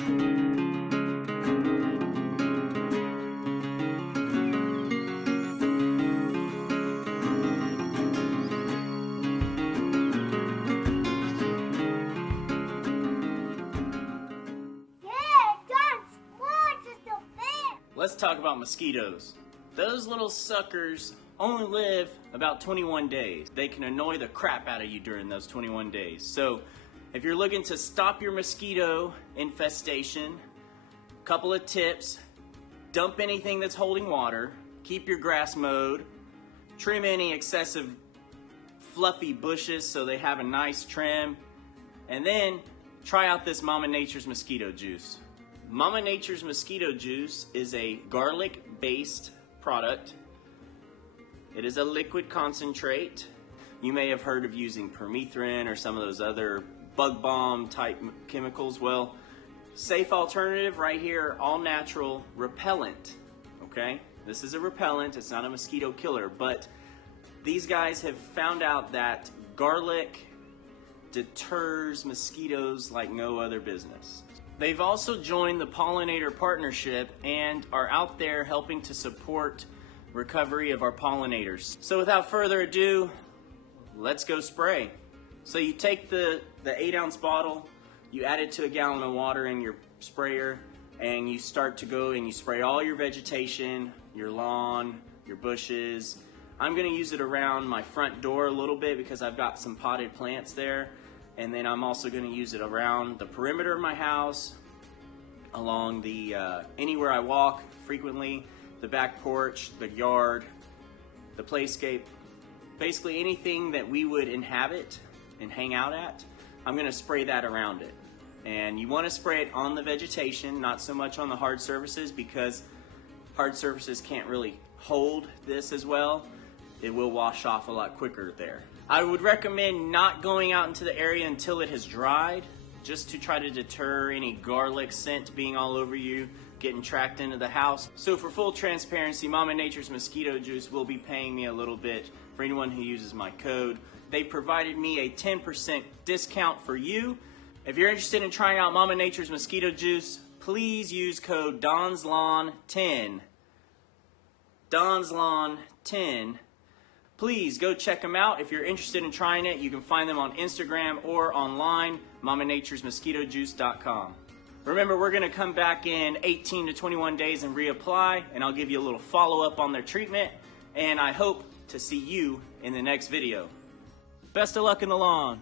Let's talk about mosquitoes. Those little suckers only live about 21 days. They can annoy the crap out of you during those 21 days. So if you're looking to stop your mosquito infestation, couple of tips: dump anything that's holding water, keep your grass mowed, trim any excessive fluffy bushes so they have a nice trim, and then try out this Mama Nature's Mosquito Juice. Mama Nature's Mosquito Juice is a garlic-based product. It is a liquid concentrate. You may have heard of using permethrin or some of those other bug bomb type chemicals. Well, safe alternative right here, all natural repellent, okay? This is a repellent, it's not a mosquito killer, but these guys have found out that garlic deters mosquitoes like no other business. They've also joined the Pollinator Partnership and are out there helping to support recovery of our pollinators. So without further ado, let's go spray. So you take the 8-ounce bottle, you add it to a gallon of water in your sprayer, and you start to go and you spray all your vegetation, your lawn, your bushes. I'm gonna use it around my front door a little bit because I've got some potted plants there. And then I'm also going to use it around the perimeter of my house, along the anywhere I walk frequently, the back porch, the yard, the playscape, basically anything that we would inhabit and hang out at. I'm going to spray that around it. And you want to spray it on the vegetation, not so much on the hard surfaces, because hard surfaces can't really hold this as well. It will wash off a lot quicker there. I would recommend not going out into the area until it has dried, just to try to deter any garlic scent being all over you, getting tracked into the house. So for full transparency, Mama Nature's Mosquito Juice will be paying me a little bit for anyone who uses my code. They provided me a 10% discount for you. If you're interested in trying out Mama Nature's Mosquito Juice, please use code DonsLawn10. DonsLawn10. Please go check them out. If you're interested in trying it, you can find them on Instagram or online, mamanaturesmosquitojuice.com. Remember, we're going to come back in 18 to 21 days and reapply, and I'll give you a little follow-up on their treatment, and I hope to see you in the next video. Best of luck in the lawn.